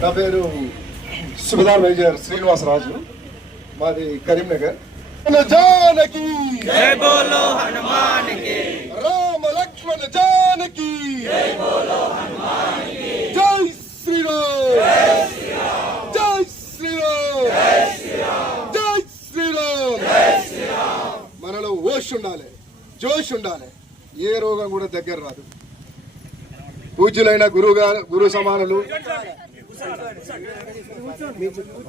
నా పేరు సుబదార్ మేజర్ శ్రీనివాసరాజు. మాది కరీంనగర్. జానకి రామ లక్ష్మణ జానకి. జై శ్రీరామ్. జై శ్రీరామ్. జై శ్రీరామ్. మనలో ఓష్ ఉండాలి జోష్ ఉండాలి ఏ రోగం కూడా దగ్గర రాదు. పూజ్యులైన గురువు గురు సమానులు.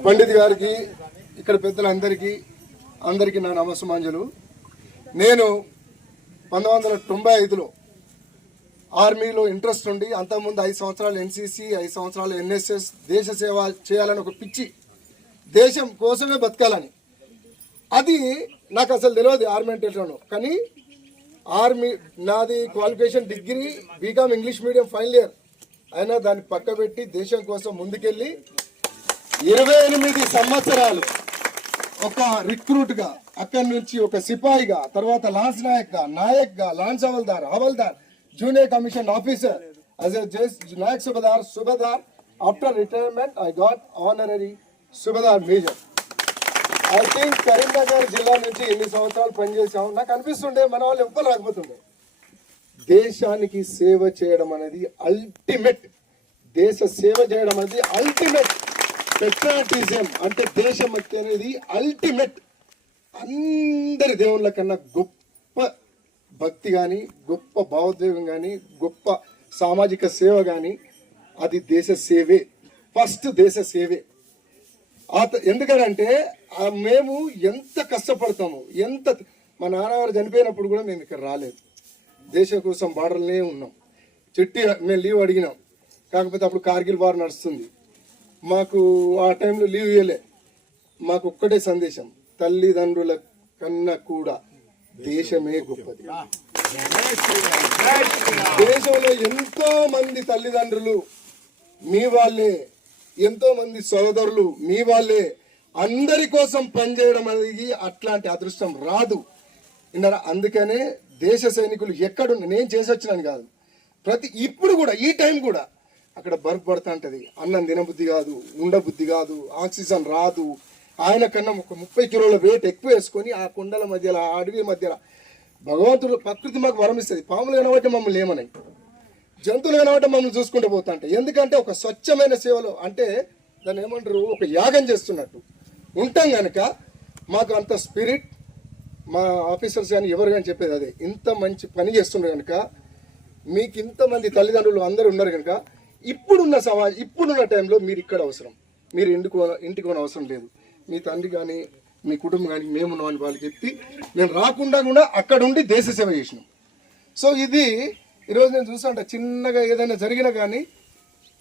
పండిత్ గారికి ఇక్కడ పెద్దలందరికీ అందరికీ నా నమస్సుమాంజలు. నేను పంతొమ్మిది వందల తొంభై ఐదులో ఆర్మీలో ఇంట్రెస్ట్ ఉండి అంతకుముందు ఐదు సంవత్సరాలు ఎన్సీసీ ఐదు సంవత్సరాలు ఎన్ఎస్ఎస్ దేశ సేవ చేయాలని ఒక పిచ్చి దేశం కోసమే బతకాలని. అది నాకు అసలు తెలియదు ఆర్మీ అంటే కానీ ఆర్మీ నాది qualification degree BCom English medium final year అయినా దాన్ని పక్క పెట్టి దేశం కోసం ముందుకెళ్ళి ఇరవై ఎనిమిది సంవత్సరాలు ఒక రిక్రూట్గా అక్కడి నుంచి ఒక సిపాయిగా తర్వాత లాన్స్ నాయక్గా నాయక్గా lance havildar havildar junior commission officer as Naik subedar subedar after retirement I got honorary subedar major I think Karimnagar జిల్లా నుంచి ఎన్ని సంవత్సరాలు పనిచేసాం నాకు అనిపిస్తుండే మన వాళ్ళు ఎవ్వరు రాకపోతుండే. దేశానికి సేవ చేయడం అనేది అల్టిమేట్ దేశ సేవ చేయడం అనేది అల్టిమేట్ పెట్రాటిజం అంటే దేశభక్తి అనేది అల్టిమేట్ అందరి దేవుళ్ళ కన్నా గొప్ప భక్తి కానీ గొప్ప భావోద్వేగం కానీ గొప్ప సామాజిక సేవ కానీ అది దేశ సేవే. ఫస్ట్ దేశ సేవే. ఎందుకనంటే మేము ఎంత కష్టపడతాము ఎంత మా నాన్నగారు చనిపోయినప్పుడు కూడా మేము ఇక్కడ రాలేదు. దేశం కోసం బార్డర్లనే ఉన్నాం. చిట్టి మేము లీవ్ అడిగినాం. కాకపోతే అప్పుడు కార్గిల్ వార్ నడుస్తుంది. మాకు ఆ టైంలో లీవ్ ఇవ్వలే మాకు ఒక్కటే సందేశం తల్లిదండ్రుల కన్నా కూడా దేశమే గొప్పది. దేశంలో ఎంతో మంది తల్లిదండ్రులు మీ వాళ్ళే. ఎంతో మంది సోదరులు మీ వాళ్ళే అందరి కోసం పనిచేయడం అనేది అట్లాంటి అదృష్టం రాదు. విన్నారా? అందుకనే దేశ సైనికులు ఎక్కడున్న నేను చేసి వచ్చినాను కాదు. ప్రతి ఇప్పుడు కూడా ఈ టైం కూడా అక్కడ బర్ఫ్ పడుతూ ఉంటుంది అన్నం తినబుద్ధి కాదు ఉండబుద్ధి కాదు ఆక్సిజన్ రాదు. ఆయన కన్నా ఒక ముప్పై కిలోల వెయిట్ ఎక్కువ వేసుకొని ఆ కొండల మధ్యలో ఆ అడవి మధ్యలో భగవంతుడు ప్రకృతి మాకు వరం ఇస్తుంది. పాములు కనబట్టి మమ్మల్ని ఏమన్నాయి జంతువులు కనబట్టి మమ్మల్ని చూసుకుంటూ పోతుంటే ఎందుకంటే ఒక స్వచ్ఛమైన సేవలో అంటే దాన్ని ఏమంటారు? ఒక యాగం చేస్తున్నట్టు. ఉంటాం కనుక మాకు అంత స్పిరిట్ మా ఆఫీసర్స్ కానీ ఎవరు కానీ చెప్పేది అదే. ఇంత మంచి పని చేస్తున్నారు కనుక మీకు ఇంతమంది తల్లిదండ్రులు అందరూ ఉన్నారు కనుక ఇప్పుడున్న సమాజం ఇప్పుడున్న టైంలో మీరు ఇక్కడ అవసరం. మీరు ఇంటికి ఇంటికి అవసరం లేదు. మీ తండ్రి కానీ మీ కుటుంబం కానీ మేము ఉన్నామని వాళ్ళకి చెప్పి నేను రాకుండా కూడా అక్కడ ఉండి దేశ సేవ చేసినాం. సో ఇది ఈరోజు నేను చూస్తుంటా చిన్నగా ఏదైనా జరిగినా కానీ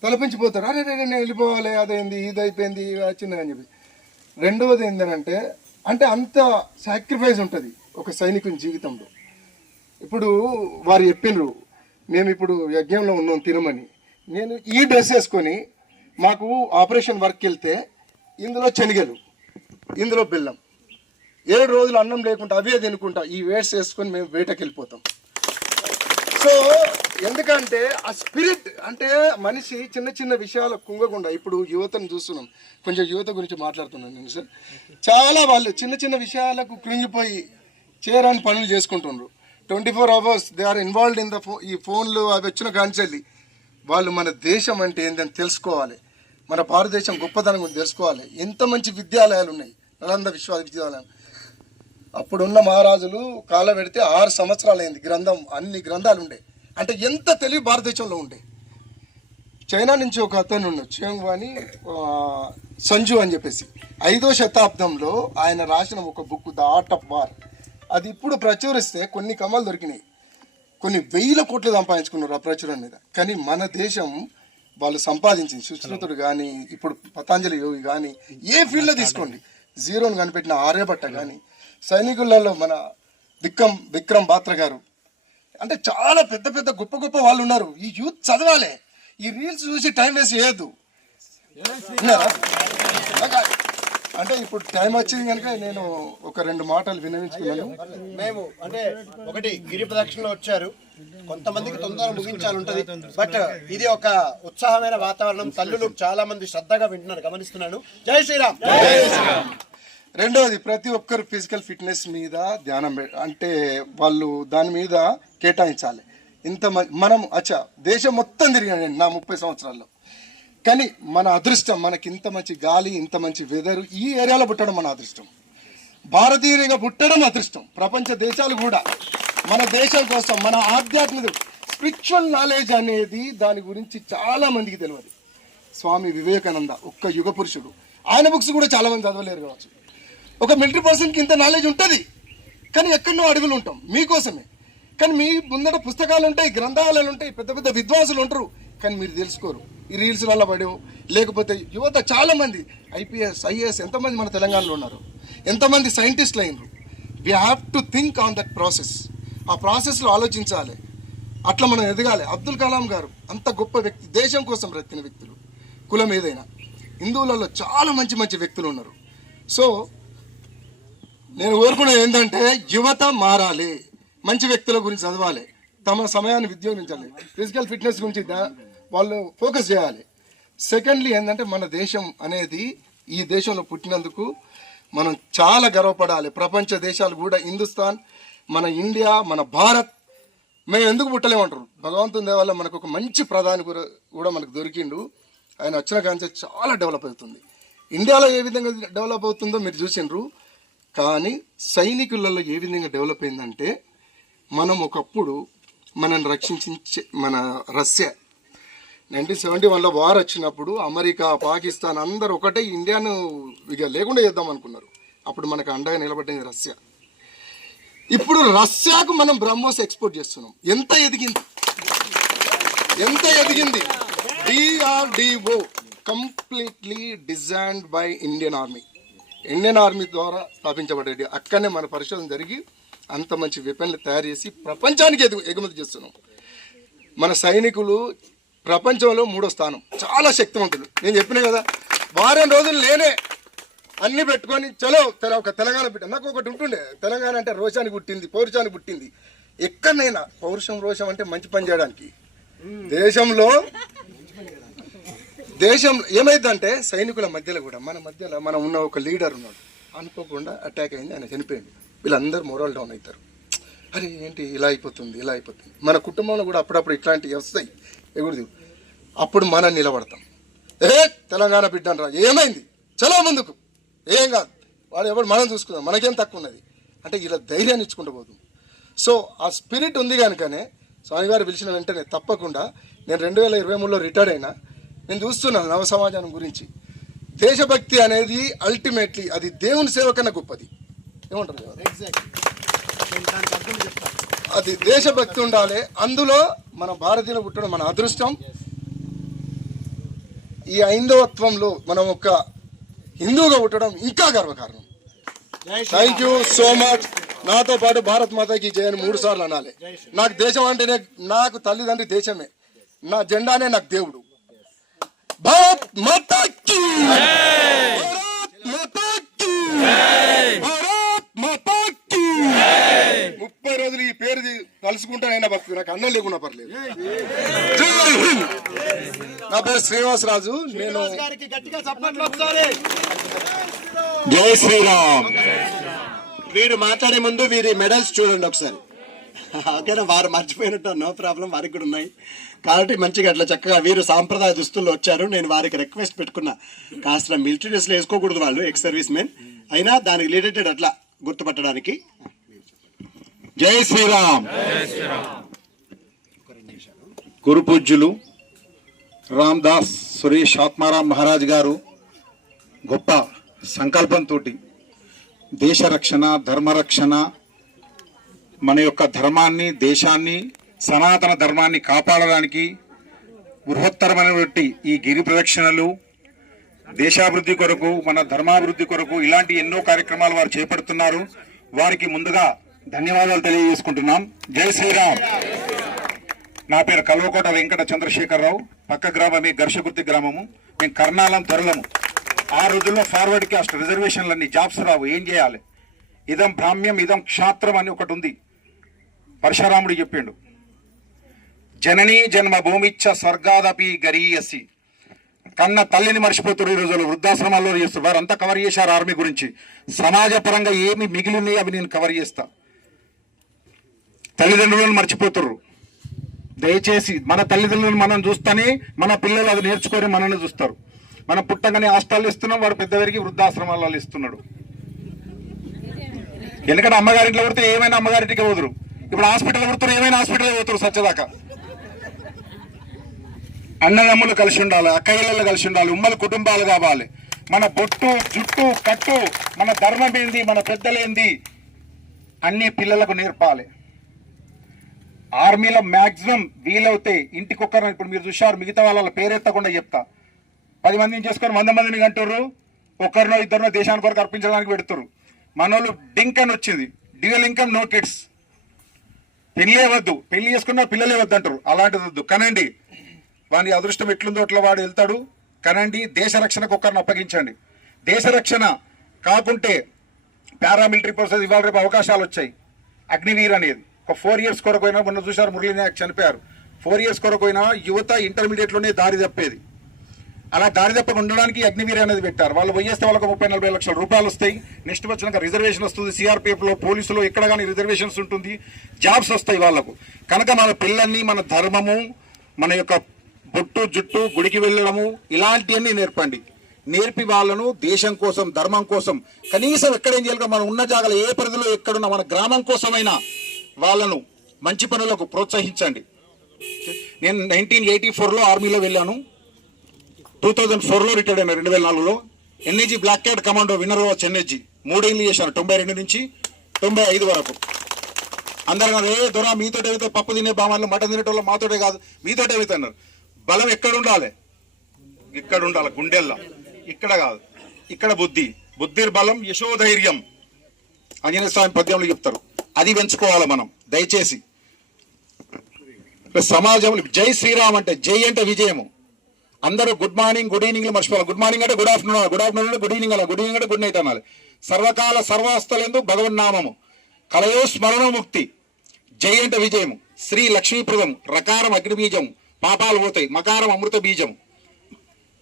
తలపించిపోతారు. అరే రే నేను వెళ్ళిపోవాలి అదైంది ఇది అయిపోయింది వచ్చింది చిన్నగా అని చెప్పి. రెండవది ఏంటంటే అంటే అంత సాక్రిఫైస్ ఉంటుంది ఒక సైనికుని జీవితంలో. ఇప్పుడు వారు చెప్పిండ్రు మేము ఇప్పుడు యజ్ఞంలో ఉన్నాం తినమని. నేను ఈ డ్రెస్ వేసుకొని మాకు ఆపరేషన్ వర్క్ వెళ్తే ఇందులో శనగలు ఇందులో బెల్లం. ఏడు రోజులు అన్నం లేకుండా అవే తినుకుంటా ఈ వేట్స్ వేసుకొని మేము వేటకి వెళ్ళిపోతాం సో ఎందుకంటే ఆ స్పిరిట్ అంటే మనిషి చిన్న చిన్న విషయాలు కుంగకుండా ఇప్పుడు యువతను చూస్తున్నాం. కొంచెం యువత గురించి మాట్లాడుతున్నాను నేను సార్. చాలా వాళ్ళు చిన్న చిన్న విషయాలకు కృంగిపోయి చేయరాని పనులు చేసుకుంటున్నారు twenty four hours they are involved in the ఫో ఈ ఫోన్లు అవి వచ్చిన కాంచెల్లి వాళ్ళు మన దేశం అంటే ఏందని తెలుసుకోవాలి. మన భారతదేశం గొప్పతనం గురించి తెలుసుకోవాలి. ఎంత మంచి విద్యాలయాలు ఉన్నాయి. నలంద విశ్వ విద్యాలయం అప్పుడున్న మహారాజులు కాల పెడితే ఆరు సంవత్సరాలు అయింది గ్రంథం అన్ని గ్రంథాలు ఉండే. అంటే ఎంత తెలివి భారతదేశంలో ఉండే. చైనా నుంచి ఒక అతను ఉన్నాడు చెంగ్ అని సంజు అని చెప్పేసి. ఐదో శతాబ్దంలో ఆయన రాసిన ఒక book the art of war. అది ఇప్పుడు ప్రచురిస్తే కొన్ని కమలు దొరికినాయి. కొన్ని వేల కోట్లు సంపాదించుకున్నారు ఆ ప్రచురణ మీద. కానీ మన దేశం వాళ్ళు సంపాదించింది. సుశ్రుతుడు కానీ ఇప్పుడు పతాంజలి యోగి కానీ ఏ ఫీల్డ్లో తీసుకోండి. జీరోను కనిపెట్టిన ఆర్యభట్ట కానీ సైనికులలో మన విక్రమ్ విక్రమ్ బాత్ర గారు. అంటే చాలా పెద్ద పెద్ద గొప్ప గొప్ప వాళ్ళు ఉన్నారు. ఈ యూత్ చదవాలి. ఈ రీల్స్ చూసి టైం వేస్ట్ చేయొద్దు? నాకు అంటే ఇప్పుడు టైం వచ్చింది కనుక నేను ఒక రెండు మాటలు వినవించుకున్నాను. మేము అంటే ఒకటి గిరి ప్రదక్షిణలో వచ్చారు. కొంతమందికి తొందరగా ముగించాలంటది బట్ ఇది ఒక ఉత్సాహమైన వాతావరణం. తల్లులు చాలా మంది శ్రద్ధగా వింటున్నారు. గమనిస్తున్నాను. జై శ్రీరామ్. రెండవది ప్రతి ఒక్కరు ఫిజికల్ ఫిట్నెస్ మీద ధ్యానం అంటే వాళ్ళు దాని మీద కేటాయించాలి. ఇంత మ- మనం అచ్చా దేశం మొత్తం తిరిగాను నా ముప్పై సంవత్సరాల్లో. కానీ మన అదృష్టం మనకి ఇంత మంచి గాలి ఇంత మంచి వెదర్ ఈ ఏరియాలో పుట్టడం మన అదృష్టం. భారతీయునిగా పుట్టడం అదృష్టం ప్రపంచ దేశాలు కూడా. మన దేశం కోసం మన ఆధ్యాత్మిక స్పిరిచువల్ నాలెడ్జ్ అనేది దాని గురించి చాలా మందికి తెలియదు. స్వామి వివేకానంద ఒక్క యుగ పురుషుడు. ఆయన బుక్స్ కూడా చాలా మంది చదవలేరు కావచ్చు. ఒక మిలిటరీ పర్సన్కి ఇంత నాలెడ్జ్ ఉంటుంది. కానీ ఎక్కడో అడుగులు ఉంటాం. మీకోసమే. కానీ మీ ముందట పుస్తకాలు ఉంటాయి గ్రంథాలయాలు ఉంటాయి పెద్ద పెద్ద విద్వాంసులు ఉంటారు. కానీ మీరు తెలుసుకోరు. ఈ రీల్స్ వల్ల పడేవు. లేకపోతే యువత చాలామంది ఐపీఎస్ ఐఏఎస్ ఎంతమంది మన తెలంగాణలో ఉన్నారు? ఎంతమంది సైంటిస్టులు అయినరు? We have to think on that process ఆ ప్రాసెస్లో ఆలోచించాలి. అట్లా మనం ఎదగాలి. అబ్దుల్ కలాం గారు అంత గొప్ప వ్యక్తి దేశం కోసం బ్రతికిన వ్యక్తులు. కులం ఏదైనా. హిందువులలో చాలా మంచి మంచి వ్యక్తులు ఉన్నారు. సో నేను కోరుకునేది ఏంటంటే యువత మారాలి. మంచి వ్యక్తుల గురించి చదవాలి. తమ సమయాన్ని వినియోగించాలి. ఫిజికల్ ఫిట్నెస్ గురించి వాళ్ళు ఫోకస్ చేయాలి. సెకండ్లీ ఏంటంటే మన దేశం అనేది ఈ దేశంలో పుట్టినందుకు మనం చాలా గర్వపడాలి. ప్రపంచ దేశాలు కూడా హిందుస్థాన్ మన ఇండియా మన భారత్ మేము ఎందుకు పుట్టలేమంటారు భగవంతుని దయ మనకు ఒక మంచి ప్రధాని కూడా కూడా మనకు దొరికిండు. ఆయన వచ్చిన కాంచే చాలా డెవలప్ అవుతుంది. ఇండియాలో ఏ విధంగా డెవలప్ అవుతుందో మీరు చూసిండ్రు. కానీ సైనికులలో ఏ విధంగా డెవలప్ అయిందంటే మనం ఒకప్పుడు మనల్ని రక్షించే మన రష్యా నైన్టీన్ సెవెంటీ వన్లో వార్ వచ్చినప్పుడు అమెరికా పాకిస్తాన్ అందరు ఒకటే ఇండియాను ఇక లేకుండా చేద్దాం అనుకున్నారు. అప్పుడు మనకు అండగా నిలబడ్డది రష్యా. ఇప్పుడు రష్యాకు మనం బ్రహ్మోస్ ఎక్స్పోర్ట్ చేస్తున్నాం. ఎంత ఎదిగింది? ఎంత ఎదిగింది? DRDO completely designed by Indian army Indian army ద్వారా స్థాపించబడేది అక్కడనే మన పరిశోధన జరిగి అంత మంచి వెపన్లు తయారు చేసి ప్రపంచానికి ఎగు ఎగుమతి చేస్తున్నాం. మన సైనికులు ప్రపంచంలో మూడో స్థానం. చాలా శక్తివంతులు. నేను చెప్పిన కదా వారం రోజులు లేనే అన్ని పెట్టుకొని చలో ఒక తెలంగాణ బిడ్డ. నాకు ఒకటి ఉంటుండే. తెలంగాణ అంటే రోషానికి పుట్టింది పౌరుషానికి పుట్టింది. ఎక్కడనైనా పౌరుషం రోషం అంటే మంచి పని చేయడానికి. దేశంలో దేశం ఏమైందంటే సైనికుల మధ్యలో కూడా మన మధ్యలో మనం ఉన్న ఒక లీడర్ ఉన్నాడు. అనుకోకుండా అటాక్ అయింది ఆయన చనిపోయింది వీళ్ళందరూ మొరల్ డౌన్ అవుతారు. అరే ఏంటి ఇలా అయిపోతుంది ఇలా అయిపోతుంది. మన కుటుంబంలో కూడా అప్పుడప్పుడు ఇట్లాంటివి వస్తాయి. ఎగురుది అప్పుడు మనం నిలబడతాం. ఏ తెలంగాణ బిడ్డ రా ఏమైంది? చలో ముందుకు. ఏం కాదు. వాడు ఎవరు మనం చూసుకుందాం. మనకేం తక్కువ ఉన్నది? అంటే ఇలా ధైర్యాన్ని ఇచ్చుకుంటూ పోతుంది సో ఆ స్పిరిట్ ఉంది కనుకనే స్వామివారు పిలిచిన వెంటనే తప్పకుండా నేను రెండు వేల ఇరవై మూడులో రిటైర్డ్ అయినా నేను చూస్తున్నాను నవ సమాజానం గురించి. దేశభక్తి అనేది అల్టిమేట్లీ అది దేవుని సేవ కన్నా గొప్పది. ఏమంటారు? అది దేశభక్తి ఉండాలి. అందులో మన భారతీయులు పుట్టడం మన అదృష్టం. ఈ ఐందవత్వంలో మనం ఒక హిందువుగా పుట్టడం ఇంకా గర్వకారణం. థ్యాంక్ యూ సో మచ్ నాతో పాటు భారత్ మాతాకి జయని మూడు సార్లు అనాలి. నాకు దేశం అంటేనే నాకు తల్లిదండ్రి దేశమే. నా జెండానే నాకు దేవుడు. భారత్ మాతాకి భారత్ మాతాకి భారత్ మాతాకి ముప్పై రోజులు ఈ పేరు తలుసుకుంటానైనా భక్తి. నాకు అన్నం లేకుండా పర్లేదు. నా పేరు శ్రీనివాసరాజు. నేను జై శ్రీరామ్. వీరు మాట్లాడే ముందు వీరి మెడల్స్ చూడండి ఒకసారి. ఓకేనా వారు మర్చిపోయినట్టు నో ప్రాబ్లం వారికి కూడా ఉన్నాయి. కాబట్టి మంచిగా అట్లా చక్కగా వీరు సాంప్రదాయ దుస్తుల్లో వచ్చారు. నేను వారికి రిక్వెస్ట్ పెట్టుకున్నా. కాస్త మిలిటరీ డ్రెస్లు వేసుకోకూడదు వాళ్ళు ఎక్స్ సర్వీస్ మెన్ అయినా దానికి రిలేటెడ్ అట్లా గుర్తుపట్టడానికి. జై శ్రీరామ్. గురు పూజ్యులు రామ్ దాస్ సురేష్ ఆత్మారాం మహారాజ్ గారు గొప్ప సంకల్పంతో దేశ రక్షణ ధర్మరక్షణ మన యొక్క ధర్మాన్ని దేశాన్ని సనాతన ధర్మాన్ని కాపాడడానికి బృహత్తరమైనటువంటి ఈ గిరి ప్రదక్షిణలు దేశాభివృద్ధి కొరకు మన ధర్మాభివృద్ధి కొరకు ఇలాంటి ఎన్నో కార్యక్రమాలు వారు చేపడుతున్నారు. వారికి ముందుగా ధన్యవాదాలు తెలియజేసుకుంటున్నాం. జై శ్రీరామ్. నా పేరు కల్వకోట వెంకట చంద్రశేఖరరావు. పక్క గ్రామమే ఘర్షగుర్తి గ్రామము. మేము కర్ణాలం తొరలము. ఆ రోజుల్లో ఫార్వర్డ్ క్యాస్ట్ రిజర్వేషన్లన్నీ జాబ్స్ రావు. ఏం చేయాలి? ఇదం బ్రాహ్మ్యం ఇదం క్షాత్రం అని ఒకటి ఉంది. పరశురాముడు చెప్పిండు. జననీ జన్మ భూమిచ్చ స్వర్గాదపి గరీయసి. కన్న తల్లిని మర్చిపోతారు ఈ రోజుల్లో. వృద్ధాశ్రమాల్లో చేస్తారు వారంతా కవర్ చేశారు ఆర్మీ గురించి. సమాజ పరంగా ఏమి మిగిలి ఉన్నాయి అవి నేను కవర్ చేస్తా. తల్లిదండ్రులను మర్చిపోతుర్రు. దయచేసి మన తల్లిదండ్రులను మనం చూస్తేనే మన పిల్లలు అది నేర్చుకొని మనల్ని చూస్తారు. మనం పుట్టగానే హాస్టల్ ఇస్తున్నాం వాడు పెద్దవారికి వృద్ధాశ్రమాలలో ఇస్తున్నాడు. ఎందుకంటే అమ్మగారింట్లో పడితే ఏమైనా అమ్మగారింటికి వదరు ఇప్పుడు హాస్పిటల్ పడుతున్నారు ఏమైనా హాస్పిటల్ పోతారు సచ్చదాకా అన్నదమ్ములు కలిసి ఉండాలి అక్కయ్యలు కలిసి ఉండాలి ఉమ్మల కుటుంబాలు కావాలి. మన బొట్టు జుట్టు కట్టు మన ధర్మం ఏంది మన పెద్దలేంది అన్ని పిల్లలకు నేర్పాలి. ఆర్మీలో మ్యాక్సిమం వీలవుతే ఇంటికొక్కరు ఇప్పుడు మీరు చూసారు మిగతా వాళ్ళ పేరెత్తకుండా చెప్తా. పది మందిని చేసుకొని వంద మందిని కంటారు ఒకరినో ఇద్దరినో దేశానికి కొరకు అర్పించడానికి పెడతారు మనోళ్ళు డింక్ అని వచ్చింది. Dual income no kids. పెళ్ళే వద్దు. పెళ్ళి చేసుకున్న పిల్లలే వద్దు అంటారు అలాంటిది వద్దు. కనండి. వాని అదృష్టం ఎట్లుందో అట్లా వాడు వెళ్తాడు. కనండి దేశ రక్షణకు ఒకరిని అప్పగించండి. దేశ రక్షణ కాకుంటే పారామిలిటరీ ఫోర్సెస్ ఇవాళ రేపు అవకాశాలు వచ్చాయి. అగ్నివీర్ అనేది. ఒక ఫోర్ ఇయర్స్ కొరకు అయినా మొన్న చూసారు మురళీ నాయక్ చనిపోయారు. ఫోర్ ఇయర్స్ కొరకు అయినా యువత ఇంటర్మీడియట్లోనే దారి తప్పేది. అలా దారి తప్పకుండా ఉండడానికి అగ్నివీర్ అనేది పెట్టారు. వాళ్ళు పోయేస్తే వాళ్ళకి ముప్పై నలభై లక్షల రూపాయలు వస్తాయి. నెక్స్ట్ వచ్చినాక రిజర్వేషన్ వస్తుంది. సిఆర్పిఎఫ్లో పోలీసులో ఎక్కడ కానీ రిజర్వేషన్స్ ఉంటుంది. జాబ్స్ వస్తాయి వాళ్ళకు. కనుక మన పిల్లల్ని మన ధర్మము మన యొక్క బొట్టు జుట్టు గుడికి వెళ్ళడము ఇలాంటివన్నీ నేర్పండి. నేర్పి వాళ్ళను దేశం కోసం ధర్మం కోసం. కనీసం ఎక్కడేం చేయాలి? మనం ఉన్న జాగాలో ఏ పరిధిలో ఎక్కడున్నా మన గ్రామం కోసమైనా వాళ్ళను మంచి పనులకు ప్రోత్సహించండి. నేను నైన్టీన్ ఎయిటీ ఫోర్లో ఆర్మీలో వెళ్ళాను. టూ థౌజండ్ ఫోర్లో రిటైర్డ్ అయినా రెండు వేల నాలుగులో NSG black cat commando winner watch NSG మూడేళ్ళు చేశాను తొంభై రెండు నుంచి తొంభై ఐదు వరకు. అందరూ ఏ దొర మీతో అయితే పప్పు తినే బామాలు మటన్ తినేటోళ్ళు మాతోటే కాదు మీతో అయితే అన్నారు? బలం ఎక్కడ ఉండాలి? ఇక్కడ ఉండాలి గుండెల్లో. ఇక్కడ కాదు. ఇక్కడ బుద్ధి. బుద్ధిర్ బలం యశోధైర్యం. ఆంజనేయ స్వామి పద్యంలో చెప్తారు అది పెంచుకోవాలి మనం దయచేసి. సమాజంలో జై శ్రీరామ్ అంటే జై అంటే విజయము. అందరూ గుడ్ మార్నింగ్ గుడ్ ఈవినింగ్ మర్చిపోవాలి. గుడ్ మార్నింగ్ అంటే గుడ్ ఆఫ్టర్నూన్ గుడ్ ఆఫ్టర్నూన్ అంటే గుడ్ ఈవినింగ్ అలా. గుడ్ ఈవినింగ్ అంటే గుడ్ నైట్ అనాలి. సర్వకాల సర్వాస్తలందు భగవన్నామము. కలయో స్మరణముక్తి జయ అంటే విజయము. శ్రీ లక్ష్మీప్రదం రకారం అగ్నిబీజం పాపాలు పోతాయి. మకారం అమృత బీజం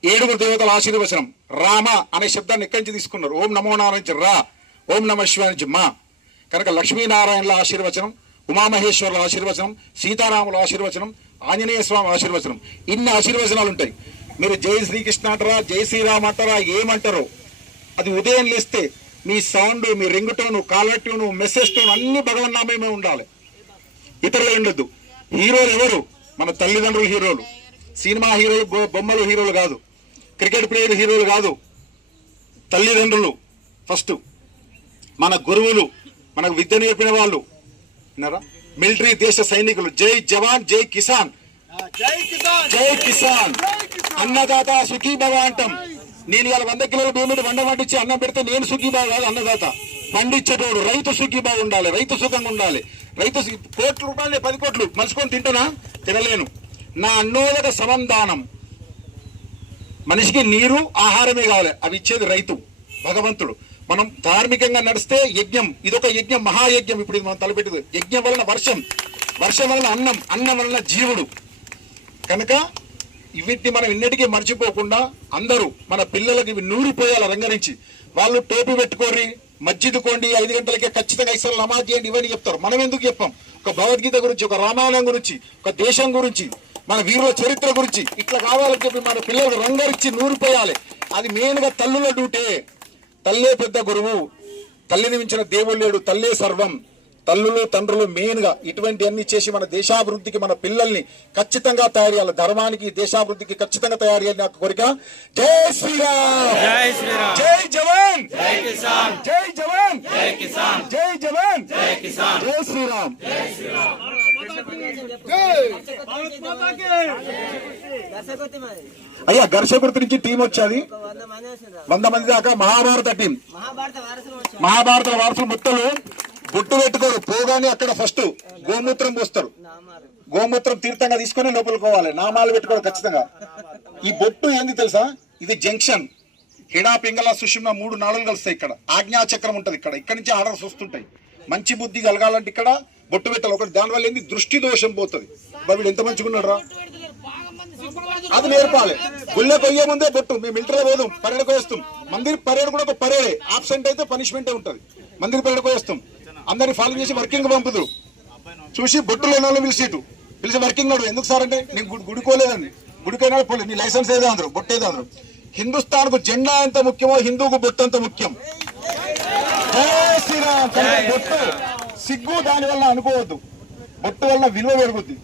ఏడుగురు దేవతల ఆశీర్వచనం. రామ అనే శబ్దాన్ని ఎక్కడి నుంచి తీసుకున్నారు? ఓం నమో నారాయణ రా. ఓం నమ శివాయ నుంచి మా కనుక లక్ష్మీనారాయణల ఆశీర్వచనం ఉమామహేశ్వరుల ఆశీర్వచనం సీతారాముల ఆశీర్వచనం ఆంజనేయ స్వామి ఆశీర్వచనం. ఇన్ని ఆశీర్వచనాలు ఉంటాయి మీరు జై శ్రీకృష్ణ అంటారా జై శ్రీరామ్ అంటారా ఏమంటారో అది ఉదయం లేస్తే మీ సౌండ్ మీ ring tone caller tune message tone అన్ని భగవన్నామయమే ఉండాలి. ఇతరులు ఉండొద్దు. హీరోలు ఎవరు? మన తల్లిదండ్రులు హీరోలు. సినిమా హీరోలు బొమ్మలు హీరోలు కాదు. క్రికెట్ ప్లేయర్ హీరోలు కాదు. తల్లిదండ్రులు ఫస్ట్. మన గురువులు మనకు విద్య నేర్పిన వాళ్ళు. విన్నారా? మిలిటరీ దేశ సైనికులు. జై జవాన్ జై కిసాన్. జై కిసాన్. అన్నదాత సుఖీభవ అంటాం. నేను ఇవాళ వంద కిలోల భూమి మీద వండ వండించి అన్నం పెడితే నేను సుఖీభావ కాదు అన్నదాత. పండించేటోడు రైతు సుఖీభావ ఉండాలి రైతు సుఖంగా ఉండాలి. రైతు కోట్ల రూపాయలు పది కోట్లు. మలుచుకొని తింటానా తినలేను. నా అన్నోదక సమందానం మనిషికి నీరు ఆహారమే కావాలి. అవి ఇచ్చేది రైతు భగవంతుడు. మనం ధార్మికంగా నడిస్తే యజ్ఞం. ఇదొక యజ్ఞం మహాయజ్ఞం ఇప్పుడు మనం తలపెట్టదు. యజ్ఞం వలన వర్షం. వర్షం వలన అన్నం అన్నం వలన జీవుడు. కనుక వీటిని మనం ఇన్నిటికీ మర్చిపోకుండా అందరూ మన పిల్లలకి ఇవి నూరిపోయాల రంగరించి. వాళ్ళు టోపీ పెట్టుకోరి మజ్జిదుకోండి ఐదు గంటలకే ఖచ్చితంగా ఇస్తారు నమాజ్ చేయండి ఇవన్నీ చెప్తారు. మనం ఎందుకు చెప్పాం? ఒక భగవద్గీత గురించి ఒక రామాయణం గురించి ఒక దేశం గురించి మన వీరుల చరిత్ర గురించి ఇట్లా కావాలని చెప్పి మన పిల్లలకు రంగరించి నూరిపోయాలి అది మెయిన్గా తల్లుల డ్యూటే. తల్లే పెద్ద గురువు. తల్లిని మించిన దేవుడు లేడు తల్లే సర్వం. తల్లులు తండ్రులు మెయిన్గా ఇటువంటి అన్ని చేసి మన దేశాభివృద్ధికి మన పిల్లల్ని ఖచ్చితంగా తయారు చేయాలి. ధర్మానికి దేశాభివృద్ధికి ఖచ్చితంగా తయారు చేయాలి నాకు కోరిక. జై శ్రీరామ్! జై శ్రీరామ్! జై జవాన్! జై జవాన్! జై జవాన్! జై శ్రీరామ్! అయ్యా ఘర్షకుర్తి నుంచి టీం వచ్చేది. వంద మంది దాకా మహాభారత టీం మహాభారత వారసులు వచ్చారు ముత్తలు. బొట్టు పెట్టుకోరు. పోగానే అక్కడ ఫస్ట్ గోమూత్రం పోస్తారు. గోమూత్రం తీర్థంగా తీసుకుని లోపలికి పోవాలి. నామాలు పెట్టుకోరు ఖచ్చితంగా. ఈ బొట్టు ఏంది తెలుసా? ఇది జంక్షన్. హిడా పింగళ సుషుమ్న మూడు నాలుగు కలుస్తాయి ఇక్కడ. ఆజ్ఞాచక్రం ఉంటది ఇక్కడ. ఇక్కడ నుంచి ఆర్డర్స్ వస్తుంటాయి. మంచి బుద్ధి కలగాలంటే ఇక్కడ బొట్టు పెట్టాలి ఒకటి దానివల్ల ఏంది? దృష్టి దోషం పోతుంది. మరి వీడు ఎంత మంచిగా ఉన్నాడు రా అది నేర్పాలి. గుళ్ళకి పోయే ముందే బొట్టు. మేము మిలిటరీ పోదాం పరేడ్కి వేస్తాం మందిర్ పరేడ్ కూడా ఒక పరేడే. ఆబ్సెంట్ అయితే పనిష్మెంటే ఉంటుంది. మందిర్ పరేడ్కి వేస్తాం అందరిని ఫాలో చేసి వర్కింగ్ పంపుదురు. చూసి బొట్టు ఉన్న వాళ్ళని పిలిచిటు పిలిచి వర్కింగ్ నాడు ఎందుకు సార్ అంటే నీకు గుడి గుడికోలేదండి. గుడికైనా పోలేదు నీ లైసెన్స్ ఏదో అందరు బొట్టు ఏదో అందరు. హిందుస్థాన్కు జెండా ఎంత ముఖ్యమో హిందూకు బొట్టు అంత ముఖ్యం. శ్రీరామ్. బొట్టు. సిగ్గు దాని వల్ల అనుకోవద్దు. బొట్టు వల్ల విలువ పెరుగుద్ది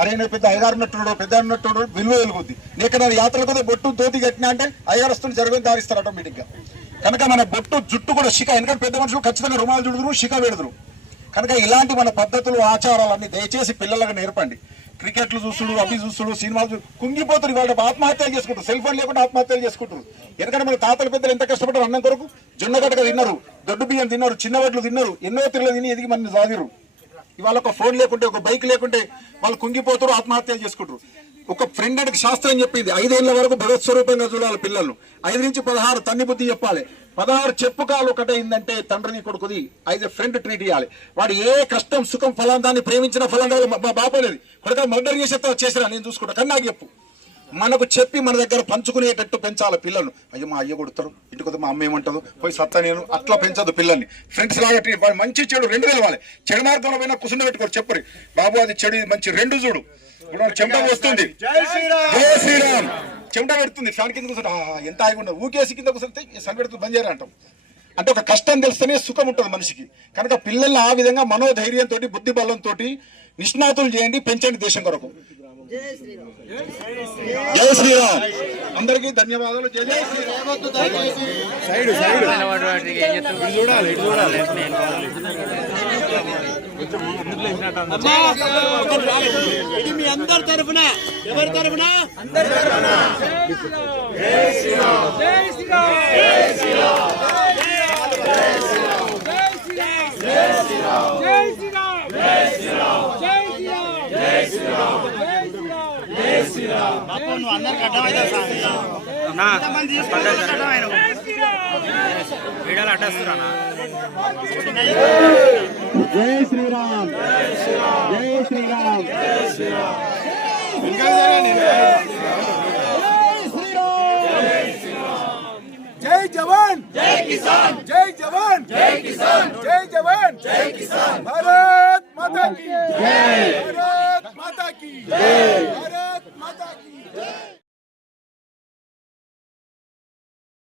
అరే నేను పెద్ద అయ్యగారు ఉన్నట్టున్నాడు పెద్ద ఆయన ఉన్నట్టున్నాడు విలువ వెలుగుద్ది. నేను ఇక్కడ యాత్ర కదా బొట్టు తోతి కట్టినా అంటే అయ్యగారు వస్తుంది జరగని దారిస్తారు ఆటోమేటిక్గా. కనుక మన బొట్టు జుట్టు కూడా శిఖ ఎందుకంటే పెద్ద మనుషులు ఖచ్చితంగా రుమాలు చుడుదురు శిఖ పెడుదురు. కనుక ఇలాంటి మన పద్ధతులు ఆచారాలన్నీ దయచేసి పిల్లలకు నేర్పండి. క్రికెట్లు చూస్తుడు అవి చూస్తుడు సినిమాలు కుంగిపోతారు ఇవాళ. ఆత్మహత్యలు చేసుకుంటారు సెల్ ఫోన్ లేకుండా ఆత్మహత్యలు చేసుకుంటారు ఎందుకంటే మన తాతల పెద్దలు ఎంత కష్టపడ్డారు అన్నం కొరకు? జొన్న గడక తిన్నారు. దొడ్డు బియ్యం తిన్నారు. చిన్న వడ్లు తిన్నారు. ఎన్నో తిరగలు తిని ఎదిగి మన సాదిరు ఇవాళ ఒక ఫోన్ లేకుంటే ఒక బైక్ లేకుంటే వాళ్ళు కుంగిపోతారు ఆత్మహత్యలు చేసుకుంటారు. ఒక ఫ్రెండ్ అంటే శాస్త్రం చెప్పింది. ఐదేళ్ళ వరకు భగవత్ స్వరూపంగా చూడాలి పిల్లలను. ఐదు నుంచి పదహారు తన్ని బుద్ధి చెప్పాలి. పదహారు చెప్పుకాలు ఒకటైందంటే తండ్రిని కొడుకుది. ఐదు ఫ్రెండ్ ట్రీట్ చేయాలి. వాడు ఏ కష్టం సుఖం ఫలాందాన్ని ప్రేమించిన ఫలాందా మా బాపలేదు కొడుక మర్డర్ చేసేస్తా చేసిరా నేను చూసుకుంటా. కానీ నాకు చెప్పు. మనకు చెప్పి మన దగ్గర పంచుకునేటట్టు పెంచాలి పిల్లలను. అయ్యో మా అయ్య కొడతారు ఇంటికి మా అమ్మ ఏమంటారు పోయి సత్తా నేను అట్లా పెంచదు పిల్లల్ని. ఫ్రెండ్స్ లాగా మంచి చెడు రెండు తెలవాలి. చెడు మార్గంలో పోయినా కుసుండ పెట్టుకోరు చెప్పరు. బాబు అది చెడు మంచి రెండు చూడు. చెమట వస్తుంది. జై శ్రీరామ్. చెమట పెడుతుంది ఫ్యాన్ కింద కూర్చొని. "ఆహా, ఎంత ఆగి ఉండదు. ఊకేసి కింద కూర్చొని సన్ పెడుతుంది బంద్ చేయరు అంటాం. అంటే ఒక కష్టం తెలిస్తేనే సుఖం ఉంటుంది మనిషికి. కనుక పిల్లల్ని ఆ విధంగా మనోధైర్యంతో బుద్ధి బలంతో నిష్ణాతులు చేయండి పెంచండి దేశం కొరకు. జై శ్రీరామ్. అందరికీ ధన్యవాదాలు. జై జై శ్రీరామ్. ఇది మీ అందరి తరఫున ఎవరి తరఫున అన్నా వీడియోలు అడ్డేస్తున్నా జై శ్రీరామ్. జై శ్రీరామ్. జై జవాన్. జై కిసాన్. జై జవాన్. జై కిసాన్. జై జవాన్. జై కిసాన్. భారత్ మాతా की జై. భారత్ మాతా की జై. భారత్ మాతా की జై